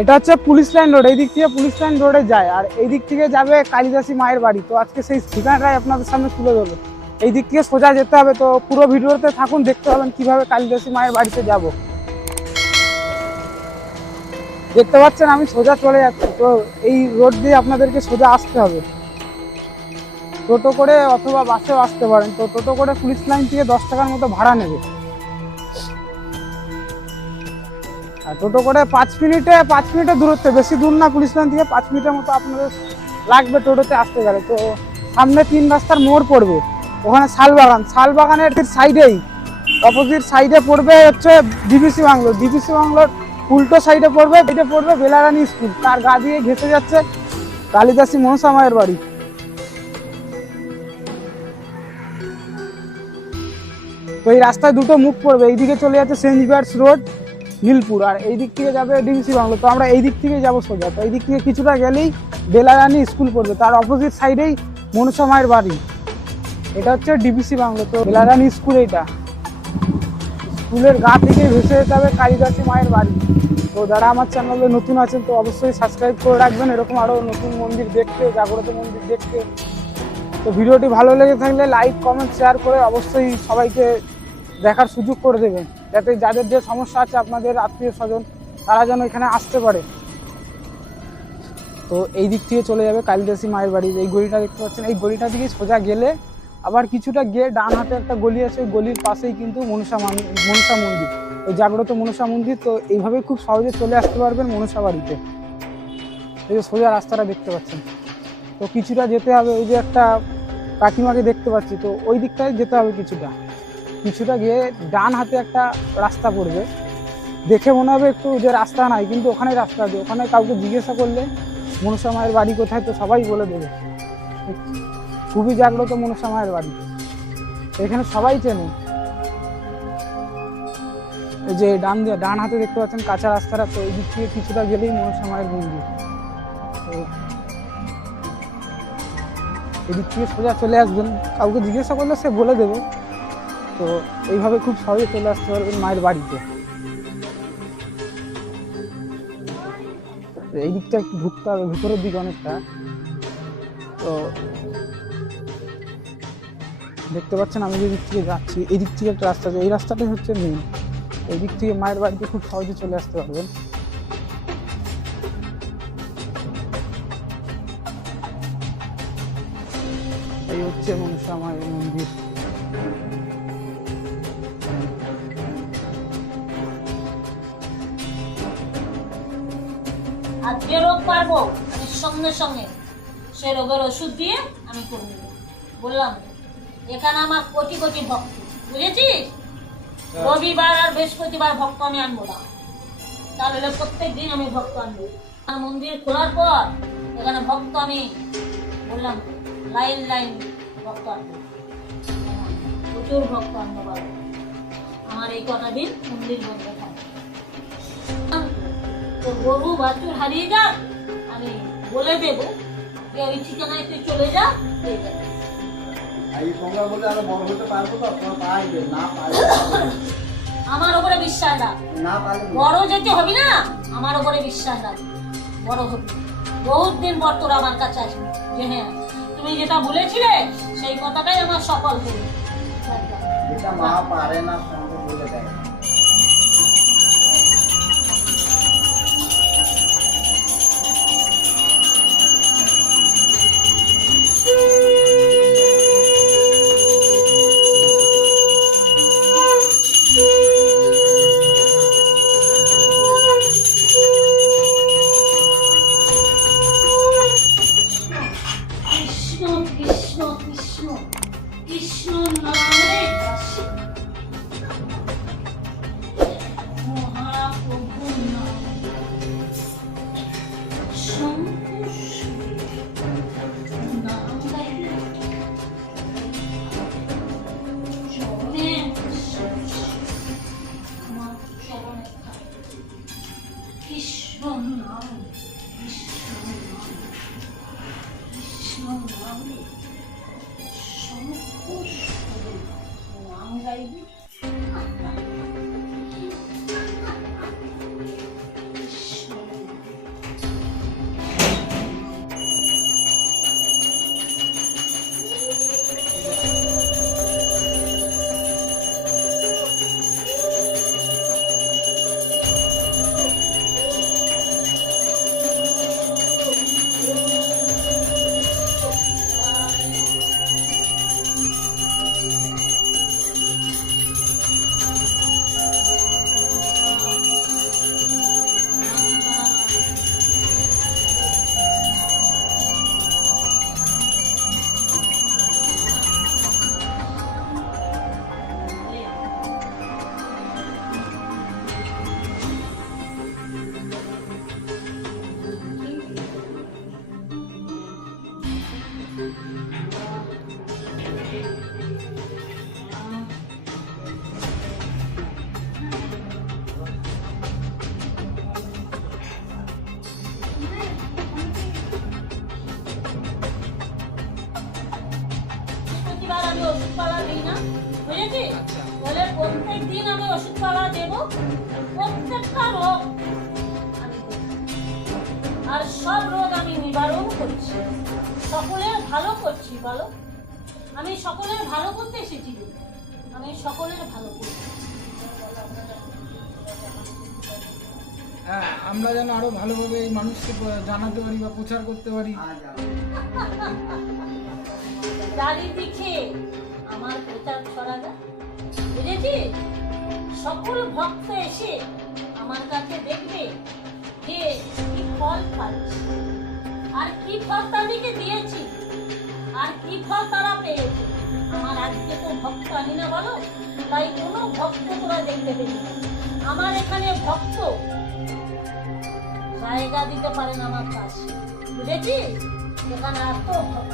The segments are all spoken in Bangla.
এটা হচ্ছে পুলিশ লাইন রোড, এই দিক থেকে পুলিশ লাইন রোডে যায়, আর এই দিক থেকে যাবে কালিদাসী মায়ের বাড়ি। তো আজকে সেই ঠিকানাটাই আপনাদের সামনে তুলে ধরবো। এই দিক থেকে সোজা যেতে হবে, তো পুরো ভিডিওতে থাকুন, দেখতে পাবেন কিভাবে কালিদাসী মায়ের বাড়িতে যাব। দেখতে পাচ্ছেন আমি সোজা চলে যাচ্ছি, তো এই রোড দিয়ে আপনাদেরকে সোজা আসতে হবে। টোটো করে অথবা বাসেও আসতে পারেন। তো টোটো করে পুলিশ লাইন থেকে 10 টাকার মতো ভাড়া নেবে, আর টোটো করে 5 মিনিটের দূরত্বে, বেশি দূর না পুলিশ লাইন থেকে, 5 মিনিটের মতো আপনাদের লাগবে টোটোতে আসতে গেলে। তো সামনে 3 রাস্তার মোড় পড়বে, ওখানে শালবাগানের সাইডেই অপোজিট সাইডে পড়বে হচ্ছে ডিবিসি বাংলো। ডিবিসি বাংলোর উল্টো সাইডে পড়বে বেলারানী স্কুল, তার গা দিয়ে ঘেঁষে যাচ্ছে কালিদাসী মনসা মায়ের বাড়ি। তো এই রাস্তায় দুটো মুখ পড়বে, এইদিকে চলে যাচ্ছে সেন্ট জেভিয়ার্স রোড নীলপুর, আর এই দিক থেকে যাবে ডিবিসি বাংলো। তো আমরা এই দিক থেকে যাবো সোজা। তো এই দিক থেকে কিছুটা গেলেই বেলারানী স্কুল পড়বে, তার অপোজিট সাইডেই মনসা মায়ের বাড়ি। এটা হচ্ছে ডিবিসি বাংলো। তো বেলারানী স্কুল, এইটা স্কুলের গা থেকে ভেসে যেতে হবে কালিদাসী মায়ের বাড়ি। তো যারা আমার চ্যানেলে নতুন আছেন তো অবশ্যই সাবস্ক্রাইব করে রাখবেন, এরকম আরও নতুন মন্দির দেখতে, জাগ্রত মন্দির দেখতে। তো ভিডিওটি ভালো লেগে থাকলে লাইক কমেন্ট শেয়ার করে অবশ্যই সবাইকে দেখার সুযোগ করে দেবেন, যাতে যাদের যে সমস্যা আছে আপনাদের আত্মীয় স্বজন, তারা যেন এখানে আসতে পারে। তো এই দিক থেকে চলে যাবে কালিদাসী মায়ের বাড়ি। এই গলিটা দেখতে পাচ্ছেন, এই গলিটা দিকে সোজা গেলে আবার কিছুটা গিয়ে ডান হাতে একটা গলি আছে, ওই গলির পাশেই কিন্তু মনসা মন্দির, ওই জাগ্রত মনসা মন্দির। তো এইভাবে খুব সহজে চলে আসতে পারবেন মনসা বাড়িতে। এই যে সোজা রাস্তাটা দেখতে পাচ্ছেন। তো কিছুটা যেতে হবে, ওই যে একটা কাকিমাকে দেখতে পাচ্ছি, তো ওই দিকটায় যেতে হবে কিছুটা গিয়ে ডান হাতে একটা রাস্তা পড়বে। দেখে মনে হবে একটু যে রাস্তা নাই, কিন্তু ওখানে রাস্তা আছে। ওখানে কাউকে জিজ্ঞাসা করলে মনসা মায়ের বাড়ি কোথায়, তো সবাই বলে দেবে। খুবই জাগ্রত মনসা মায়ের বাড়ি, এখানে সবাই চেনে। এই যে ডান হাতে দেখতে পাচ্ছেন কাঁচা রাস্তাটা, তো এই দিক থেকে কিছুটা গেলেই মনসা মায়ের মন্দির। তো এদিক থেকে সোজা চলে আসবেন, কাউকে জিজ্ঞাসা করলে সে বলে দেবে। তো এইভাবে খুব সহজে চলে আসতে পারবেন মায়ের বাড়িতে। এই দিকটা একটু ঢুকতে হবে ভিতরের দিকে অনেকটা। তো দেখতে পাচ্ছেন আমি যে দিক থেকে যাচ্ছি, এই দিক থেকে একটা রাস্তা আছে, এই রাস্তাটাই হচ্ছে মেন। এই দিক থেকে মায়ের বাড়িতে খুব সহজে চলে আসতে পারবেন। এই হচ্ছে মনসা মায়ের মন্দির। আর যে রোগ পারবো আমি সঙ্গে সঙ্গে সে রোগের ওষুধ দিয়ে আমি করে নেব। বললাম এখানে আমার কোটি কোটি ভক্ত, বুঝেছিস? রবিবার আর বৃহস্পতিবার ভক্ত আমি আনবো না, তাহলে প্রত্যেক দিন আমি ভক্ত আনবো। আর মন্দির খোলার পর এখানে ভক্ত আমি বললাম লাইন ভক্ত আনবো, প্রচুর ভক্ত আনবো বাবা। আমার এই কটা দিন মন্দির বন্ধ থাকে। তো গরু বাছুর হারিয়ে যাক, আমি বলে দেবো যে ওই ঠিকানায় তুই চলে যা, পেয়ে যাবে। আমার উপরে বিশ্বাস রাখ, বড় যেতে হবে না, আমার উপরে বিশ্বাস রাখ, বড় হবে। বহুত দিন পর তোরা আমার কাছে আসবে যে হ্যাঁ তুমি যেটা বলেছিলে সেই কথাটাই আমার সফল হলো। যেটা মা পারে না সঙ্গে বলে দেয়। কৃষ্ণ নামে কাশী, মহাপ্রভু নাম নাম গাইলে চরণে আমার চরণে কৃষ্ণ নাম নামে নাম গাইবি। দিই না, বুঝেছিস? আচ্ছা। বলে প্রত্যেক দিন আমি ওষুধপালা দেবো, প্রত্যেকটা রোগ আমি দেবো। আর সব রোগ আমি নিবারণ করছি, সকলের ভালো করছি। বলো, আমি সকলের ভালো করতে এসেছি, আমি সকলের ভালো করছি। হ্যাঁ, আমরা যেন আরো ভালোভাবে এই মানুষকে জানাতে পারি বা প্রচার করতে পারি। আজ চারিদিকে আমার প্রচার ছড়াবে, বুঝেছিস? সকল ভক্ত এসে আমার কাছে দেখবে যে কি ফল পাচ্ছি, আর কি ফল তাদেরকে দিয়েছি, আর কি ফল তারা পেয়েছে। আমার আজকে তো ভক্ত আনি না, বলো, তাই কোনো ভক্ত তোরা দেখতে পেলি না। আমার এখানে ভক্ত জায়গা দিতে পারেন আমার কাছে, বুঝেছিস? এখানে এত ভক্ত।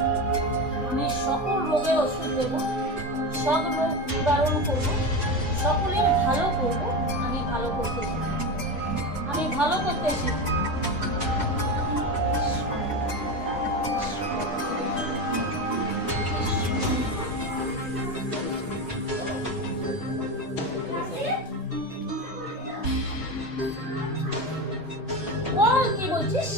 আমি সকল রোগের ওষুধ দেবো, সব রোগ নিবারণ করবো, সকলের ভালো করবো। আমি ভালো করতে শিখি, আমি ভালো করতে শিখি। বল, কি বলছিস?